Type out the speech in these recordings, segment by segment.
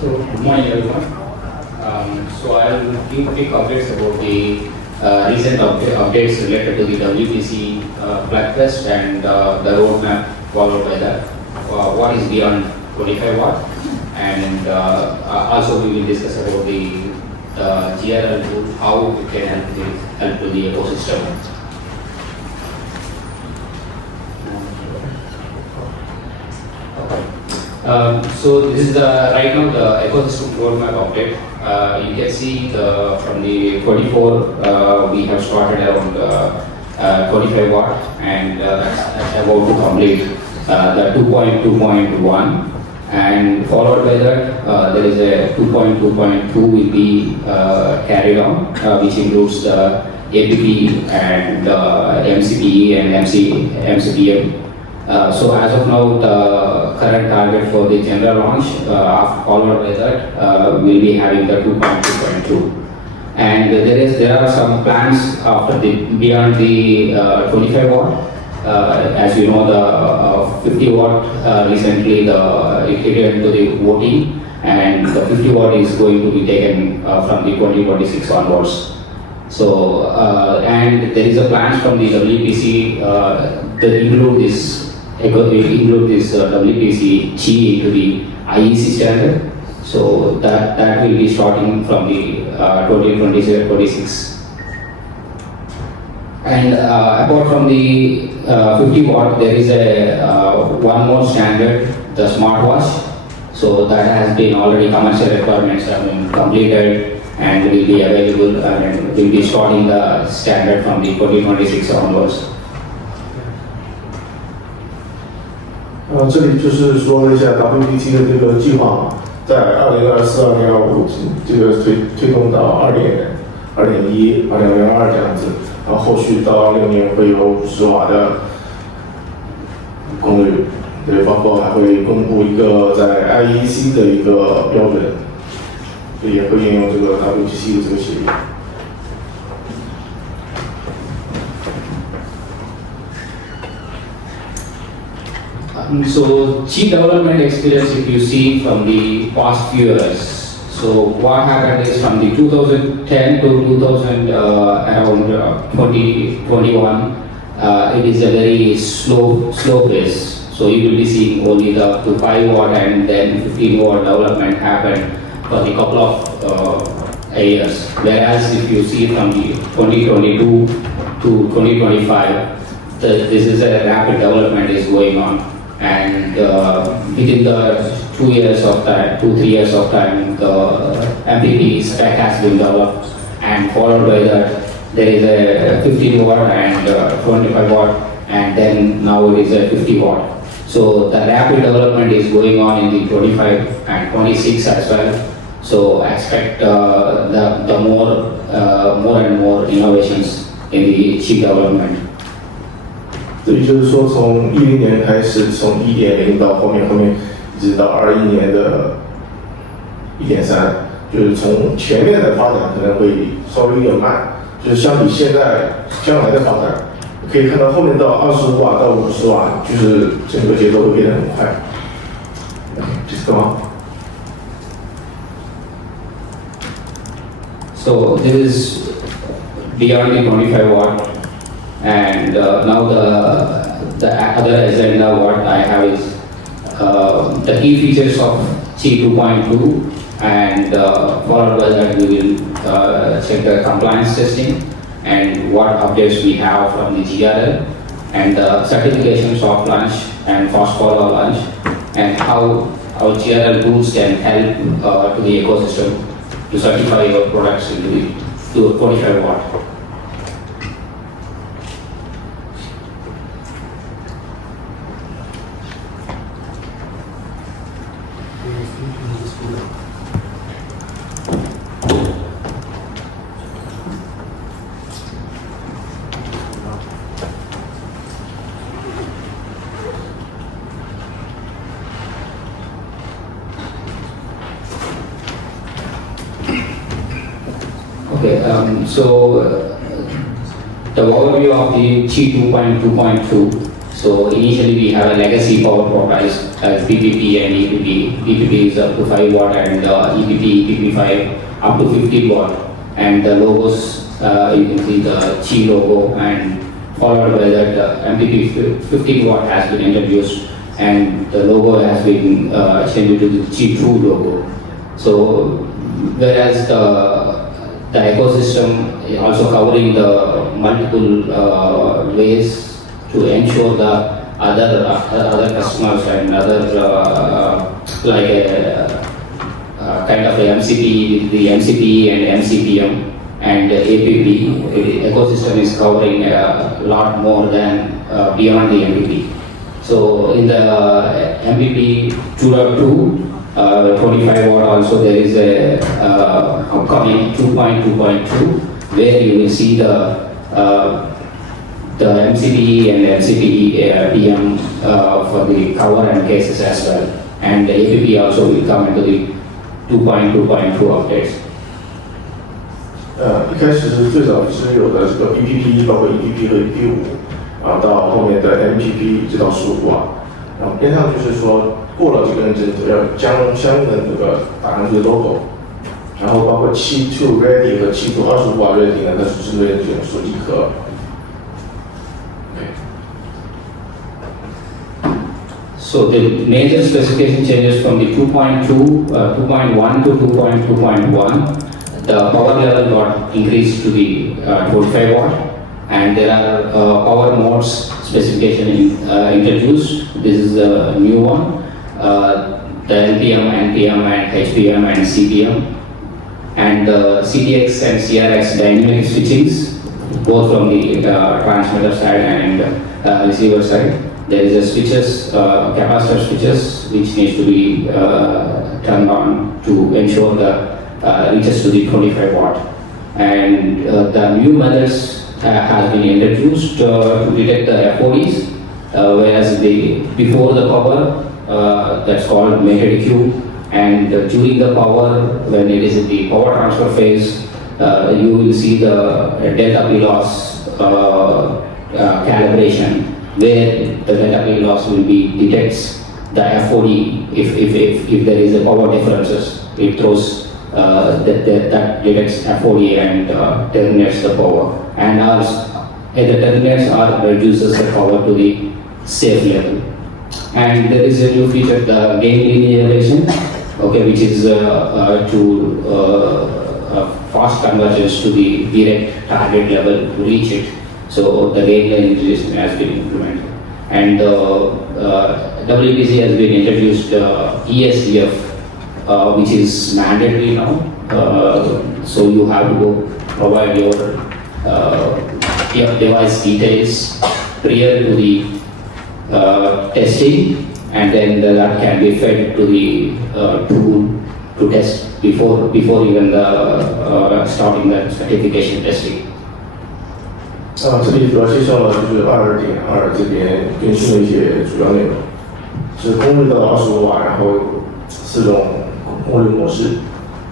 So, good morning everyone. So I will give quick updates about the recent updates related to the WPC plug test and the roadmap followed by that. What is beyond 25 watt, and also we will discuss about the GRL tool, how it can help to the ecosystem. So this is right now the ecosystem roadmap update. You can see from the 24 we have started around 25 watt, and that's about to complete the 2.2.1, and followed by that there is a 2.2.2 will be carried on, which includes the APP and MCPE and MCPM. So as of now, the current target for the general launch, followed by that, we'll be having the 2.2.2. And there are some plans after beyond the 25 watt. As you know, the 50 watt recently it came into the voting, and the 50 watt is going to be taken from the 2026 onwards. So and there is a plan from the WPC to include this WPC G into the IEC standard. So that will be starting from the 2026. And apart from the 50 watt, there is a one more standard, the smartwatch. So that has been already commercial requirements have been completed and will be available, and will be starting the standard from the 2026 onwards. 这里就是说一下 WPT 的这个计划，在2024、2025这个推动到2.1、2.02这样子，然后后续到26年会有50瓦的功率，对，包括还会公布一个在 IEC 的一个标准，也会应用这个 WPT 的这个协议。So G development experience, if you see from the past few years, so what happened is from the 2010 to 2021, it is a very slow pace. So you will be seeing only the 5 watt and then 15 watt development happened for the couple of years. Whereas if you see from the 2022 to 2025, this is a rapid development is going on. And within the 2 years of time, 2-3 years of time, the MPP spec has been developed, and followed by that there is a 15 watt and 25 watt, and then now it is a 50 watt. So the rapid development is going on in the 25 and 26 as well. So expect the more and more innovations in the chip development. 这也就是说，从10年开始，从1.0到后面一直到21年的1.3，就是从前面的发展可能会稍微有点慢，就是相比现在将来的发展，可以看到后面到25瓦到50瓦，就是整个节奏会变得很快。Just go on. So this is beyond the 25 watt. And now the other agenda what I have is the key features of C 2.2, and followed by that we will check the compliance testing and what updates we have from the GRL, and the certification soft launch and fast follow launch, and how our GRL tools can help to the ecosystem to certify your products to 45 watt. Okay, so the overview of the G 2.2.2. So initially we have a legacy power profiles as BPP and EPP. BPP is up to 5 watt and EPP5 up to 50 watt. And the logos, you can see the Qi logo, and followed by that MPP 15 watt has been introduced, and the logo has been changed to the Qi 2 logo. So whereas the ecosystem is also covering the multiple ways to ensure the other customers and other kind of a MCP, the MCP and MCPM and APP ecosystem is covering a lot more than beyond the MPP. So in the MPP 2.2, 25 watt also there is a upcoming 2.2.2 where you will see the MCP and MCP PM for the cover and cases as well, and the APP also will come into the 2.2.2 updates. 一开始是最早是有的这个 BPP， 包括 EPP 和 EP5，到后面的 MPP 一直到15瓦，然后边上就是说过了这个认证，要将相应的这个打上去的 logo， 然后包括Qi 2 ready 和Qi 2 25瓦 ready 呢，它是针对这种手机壳。So the major specification changes from the 2.1 to 2.2.1. The power level got increased to the 25 watt, and there are power modes specification introduced. This is a new one. The LPM, NPM, and HPM and CPM, and CTX and CRX dynamic switchings, both from the transmitter side and receiver side. There is a switches, capacitor switches, which needs to be turned on to ensure the reaches to the 25 watt. And the new methods has been introduced to detect the FODs, whereas before the power, that's called mated Q, and during the power, when it is in the power transfer phase, you will see the delta P loss calibration, where the delta P loss will be detects the FOD. If there is a power differences, it throws that detects FOD and terminates the power, and either terminates or reduces the power to the safe level. And there is a new feature, the gain linearization, okay, which is to fast convergence to the direct target level to reach it. So the gain linearization has been implemented, and WPC has been introduced ESDF, which is mandatory now. So you have to go provide your device details prior to the testing, and then that can be fed to the tool to test before even the starting the certification testing. 这里主要介绍了就是22.2这边更新的一些主要内容，是公率到25瓦，然后4种功率模式，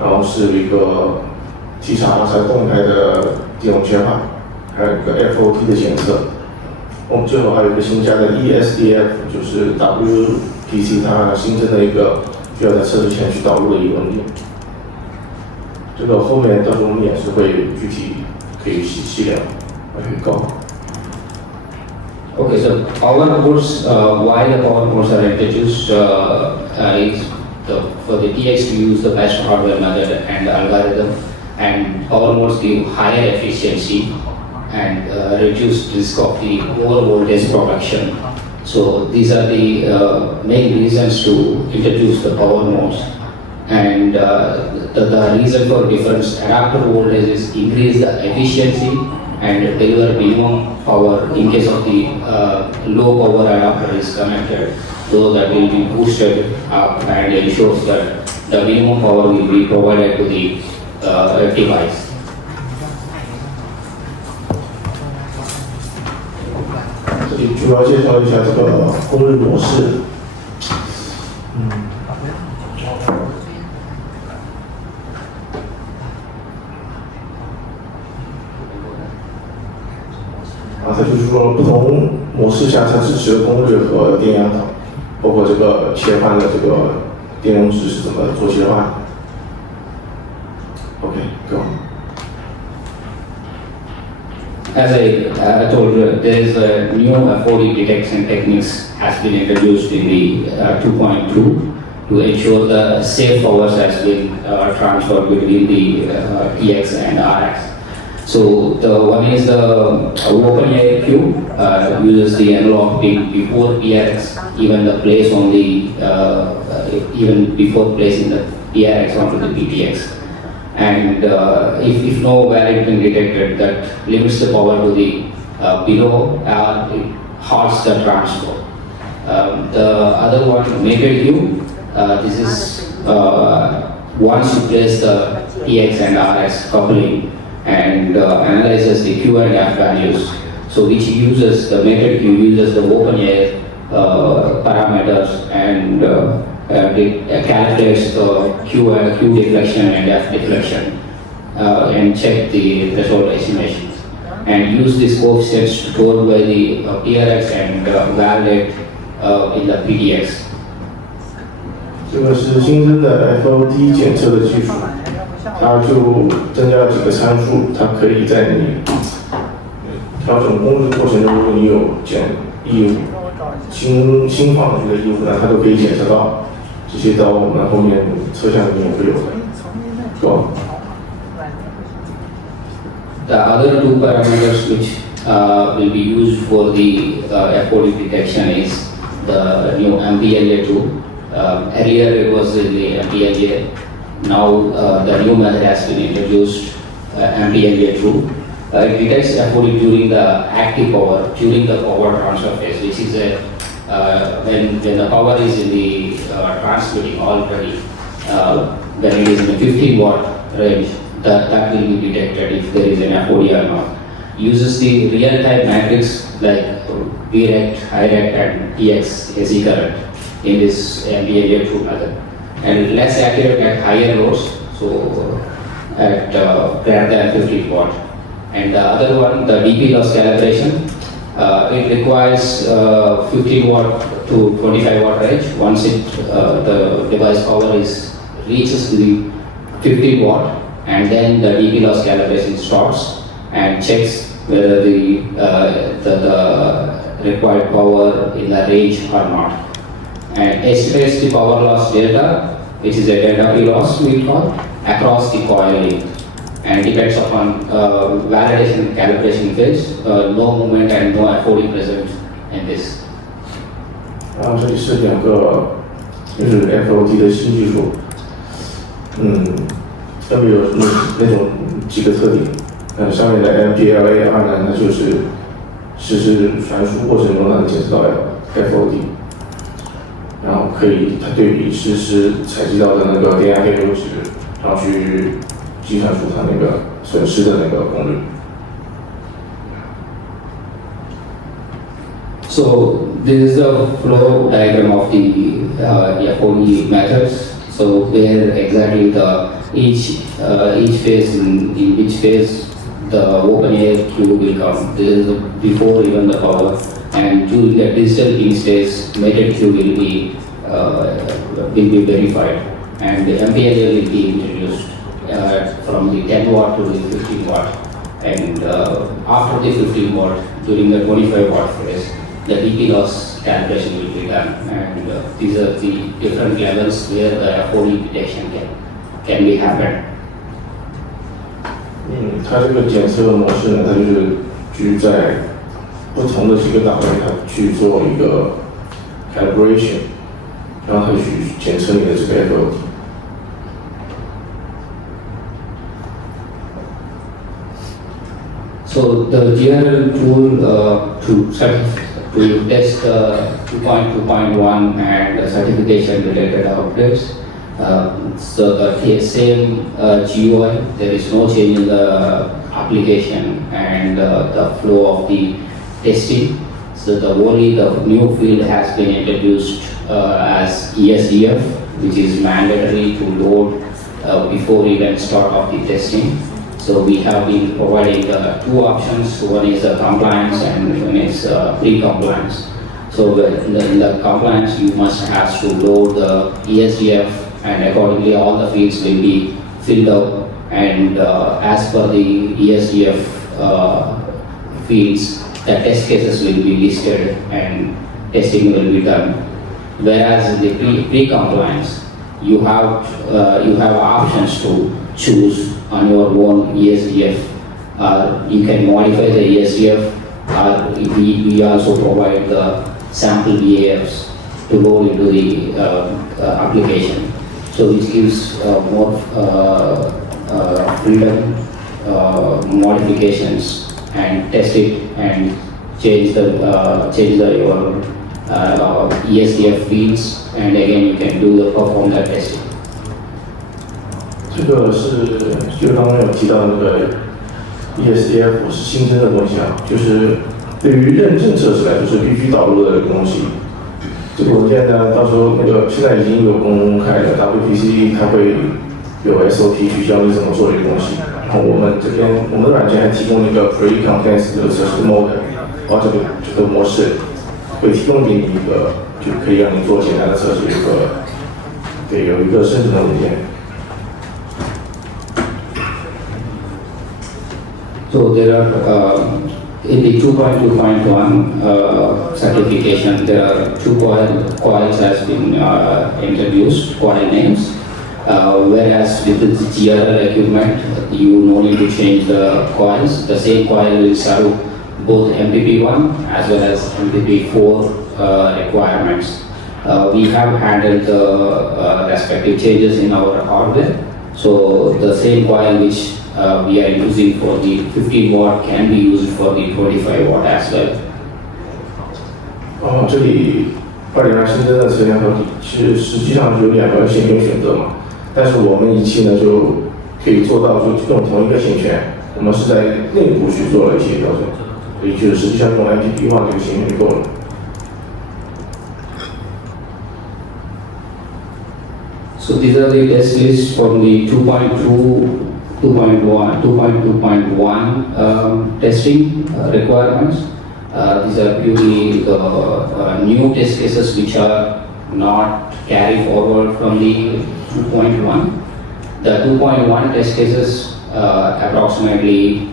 然后是一个T叉动态的电容切换，还有一个 FOT 的检测。我们最后还有一个新加的 ESDF， 就是 WPC 它新增的一个需要在测试前去导入的一个文件。这个后面到时候我们演示会具体可以细聊。Okay, so power modes, why the power modes are introduced is for the TX to use the best hardware method and algorithm, and power modes give higher efficiency and reduce risk of the lower voltage production. So these are the main reasons to introduce the power modes. And the reason for difference adapter voltage is increase the efficiency and deliver minimum power in case of the low power adapter is connected, so that will be boosted up and ensures that the minimum power will be provided to the device. 这里主要介绍一下这个功率模式。它就是说不同模式下，它支持的功率和电压档，包括这个切换的这个电容值是怎么做切换。OK， go。As I told you, there is a new F40 detection techniques has been introduced in the 2.2 to ensure the safe powers has been transferred between the TX and RX. So the one is the open air queue uses the analog pin before PRX, even the place on the even before placing the PRX onto the PTX. And if no valid pin detected, that limits the power to the below it halts the transfer. The other one, mated queue, this is once you place the TX and RX coupling and analyzes the Q and F values. So which uses the mated queue uses the open air parameters and it calculates the Q deflection and F deflection and check the threshold estimations and use these coefficients stored by the PRX and validate in the PTX. 这个是新增的 FOD 检测的技术，它就增加了几个参数，它可以在你调整功率过程中，如果你有新放的这个异物呢，它都可以检测到。这些到我们后面车厢里面会有的。Go. The other two parameters which will be used for the F40 detection is the new MPLA2. Earlier it was in the MPLA. Now the new method has been introduced, MPLA2. It detects F40 during the active power, during the power transfer phase, which is when the power is in the transmitting already. When it is in the 15 watt range, that will be detected if there is an F40 or not. Uses the real-time matrix like Vrect, Irect and TX AC current in this MPLA2 method. And less accurate at higher loads, so at greater than 15 watt. And the other one, the DP loss calibration, it requires 15 watt to 25 watt range. Once the device power reaches the 15 watt, and then the DP loss calibration starts and checks whether the required power in the range or not, and estimates the power loss delta, which is a delta P loss we call, across the coil length. And depends upon validation and calibration phase, no movement and no F40 present in this. 然后这里是两个就是 FOD 的新技术，分别有那种几个特点。上面的 MPLA2呢，它就是实时传输过程中它能检测到 FOD， 然后可以它对比实时采集到的那个电压电流值，然后去计算出它那个损失的那个功率。So this is a flow diagram of the FOD methods. So where exactly each phase in which phase the open air queue will come. This is before even the power, and during the digital in stage, mated queue will be verified, and the MPLA will be introduced. From the 10 watt to the 15 watt, and after the 15 watt, during the 25 watt phase, the DP loss calibration will be done, and these are the different levels where the F40 detection can be happened. 它这个检测模式呢，它就是去在不同的几个档位，它去做一个 calibration， 然后它去检测你的这个 FOD。So the general tool to test 2.2.1 and certification related updates. So the same GUI, there is no change in the application and the flow of the testing. So only the new field has been introduced as ESDF, which is mandatory to load before even start of the testing. So we have been providing two options. One is compliance and one is pre-compliance. So in the compliance, you must have to load the ESDF, and accordingly all the fields will be filled out, and as per the ESDF fields, the test cases will be listed and testing will be done. Whereas in the pre-compliance, you have options to choose on your own ESDF. You can modify the ESDF. We also provide the sample EAFs to load into the application. So which gives more freedom, modifications, and test it and change your ESDF fields, and again you can perform the testing. 这个是就刚刚有提到那个 ESDF 是新增的东西啊，就是对于认证测试来说是必须导入的东西。这个文件呢，到时候那个现在已经有公开的 WPC 它会有 SOP 去教你怎么做这个东西。然后我们这边我们的软件还提供了一个 pre-compliance 的测试 mode， 然后这个模式会提供给你一个就可以让你做简单的测试，有一个生成的文件。So there are in the 2.2.1 certification, there are two coils has been introduced, coil names. Whereas with the GRL equipment, you no need to change the coils. The same coil will serve both MPP1 as well as MPP4 requirements. We have handled the respective changes in our hardware. So the same coil which we are using for the 15 watt can be used for the 25 watt as well. 这里2022新增的测量合体是实际上是有两个线圈选择嘛，但是我们仪器呢就可以做到就用同一个线圈，我们是在内部去做了一些调整，所以就是实际上用 MPP 化这个线圈就够了。So these are the test lists from the 2.2, 2.1, 2.2.1 testing requirements. These are purely new test cases which are not carry forward from the 2.1. The 2.1 test cases, approximately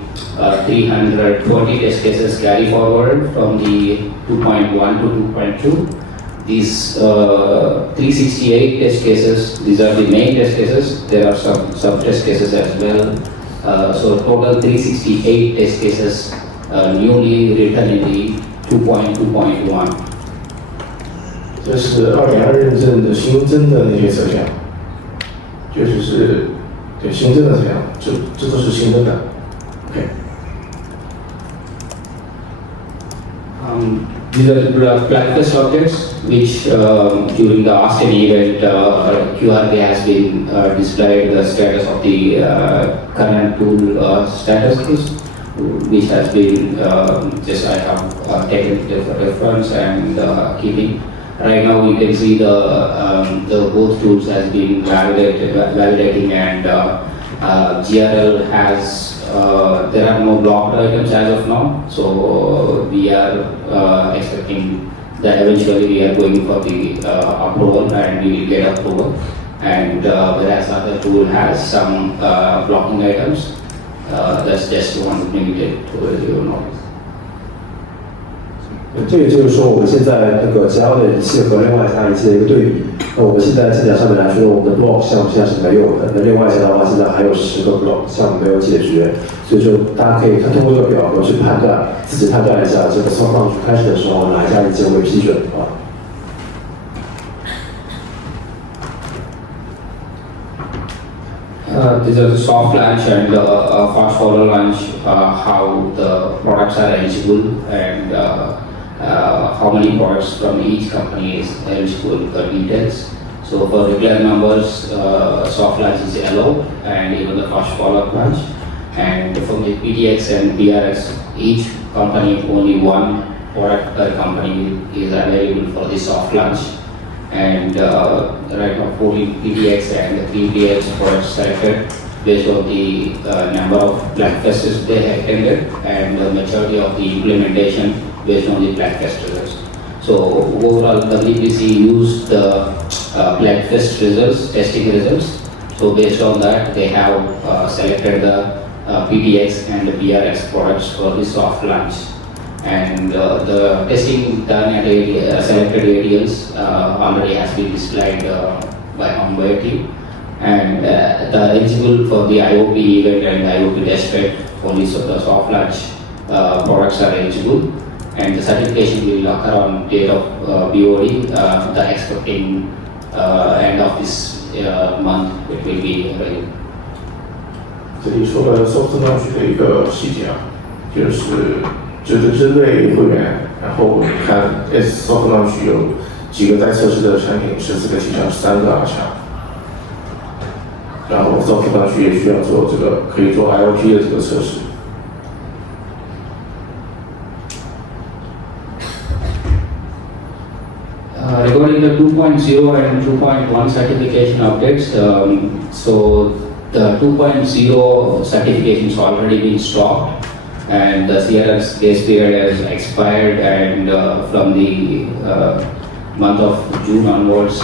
320 test cases carry forward from the 2.1 to 2.2. These 368 test cases, these are the main test cases. There are some sub-test cases as well. So total 368 test cases newly written in the 2.2.1. 这是2.2认证的新增的那些测量，就是对新增的测量，这都是新增的。OK。These are the practice objects which during the Austin event QRK has been displayed the status of the current tool status, which has been just I have taken the reference and keeping. Right now you can see the both tools has been validating, and GRL has there are no blocked items as of now, so we are expecting that eventually we are going for the approval and we will get approval. And whereas other tool has some blocking items, that's just one thing to your knowledge. 这个就是说，我们现在那个 GL 的仪器和另外一家仪器的一个对比。那我们现在进展上面来说，我们的 block 项目现在是没有的。那另外一家的话，现在还有10个 block 项目没有解决。所以说，大家可以通过这个表格去判断，自己判断一下这个 soft launch 开始的时候哪一家仪器会批准啊。These are the soft launch and fast follow launch, how the products are eligible, and how many products from each company is eligible details. So for regular members, soft launch is allowed, and even the fast follow launch. And from the PTX and PRX, each company only one product per company is available for the soft launch. And right now 14 PTX and 3 PX products selected, based on the number of black tests they have attended and the maturity of the implementation based on the black test results. So overall, WPC used the black test results, testing results. So based on that, they have selected the PTX and the PRX products for the soft launch. And the testing done at selected ADLs already has been displayed by our team. And the eligible for the IOP event and IOP test bed for the soft launch products are eligible. And the certification will occur on date of BOD, the expecting end of this month it will be ready. 这里说了 soft launch 的一个细节啊，就是针对会员，然后看 soft launch 有几个在测试的产品，14个起效，3个2强，然后 soft launch 也需要做这个可以做 IOP 的这个测试。Regarding the 2.0 and 2.1 certification updates, so the 2.0 certification has already been stopped and the CRS grace period has expired, and from the month of June onwards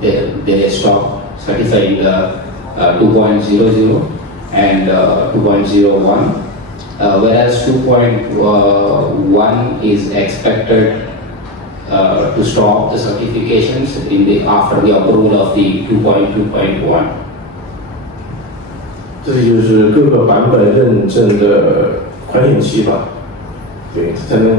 they stopped certifying the 2.00 and 2.01, whereas 2.1 is expected to stop the certifications after the approval of the 2.2.1. 这里就是各个版本认证的宽限期吧，对，才能。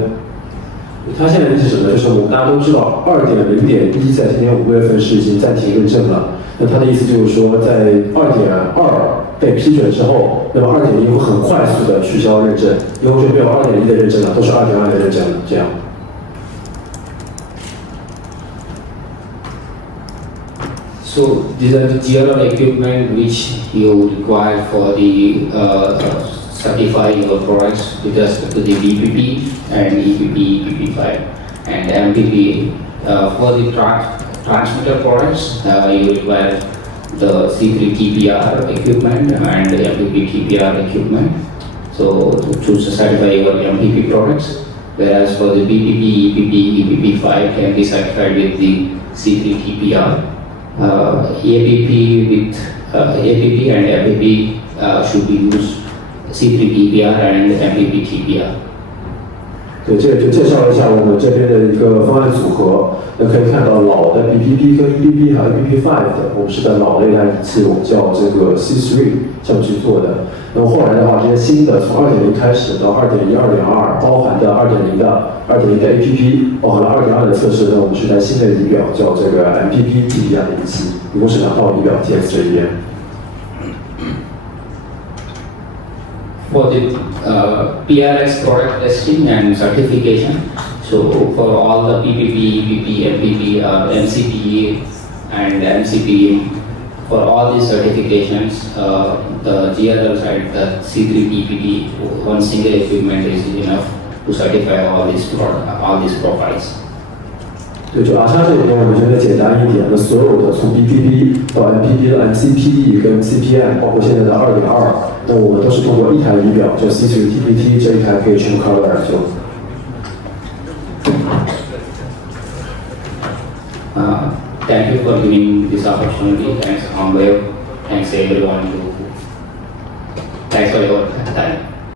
它现在是什么？就是我们大家都知道，2.0.1在今年5月份是已经暂停认证了。那它的意思就是说，在2.2被批准之后，那么2.1会很快速的取消认证，以后就没有2.1的认证了，都是2.2的认证了，这样。So these are the general equipment which you require for the certifying your products with respect to the BPP and EPP, EPP5 and MPP. For the transmitter products, you require the C3 TPR equipment and the MPP TPR equipment. So choose to certify your MPP products, whereas for the BPP, EPP, EPP5 can be certified with the C3 TPR. APP with APP and MPP should be used C3 TPR and MPP TPR. 对，这个就介绍一下我们这边的一个方案组合。那可以看到老的 BPP 跟 EPP 还有 EPP5 的，我们是在老的一台仪器，我们叫这个 C3 这么去做的。那么后来的话，这些新的从2.0开始到2.1、2.2，包含的2.0的 APP， 包含了2.2的测试呢，我们是台新的仪表叫这个 MPP TPR 的仪器，一共是2套仪表 TX 这一边。For the PRX product testing and certification, so for all the PPP, EPP, MPP, MCP and MCP, for all these certifications, the GRL side, the C3 TPP, one single equipment is enough to certify all these profiles. 对，就 RX 这里边我们觉得简单一点，那所有的从 BPP 到 MPP 的 MCPE 跟 CPM， 包括现在的2.2，那我们都是通过一台仪表，就 C3 TPT 这一台可以全部 cover 就。Thank you for giving this opportunity. Thanks, Amber. Thanks everyone. Thanks for your time.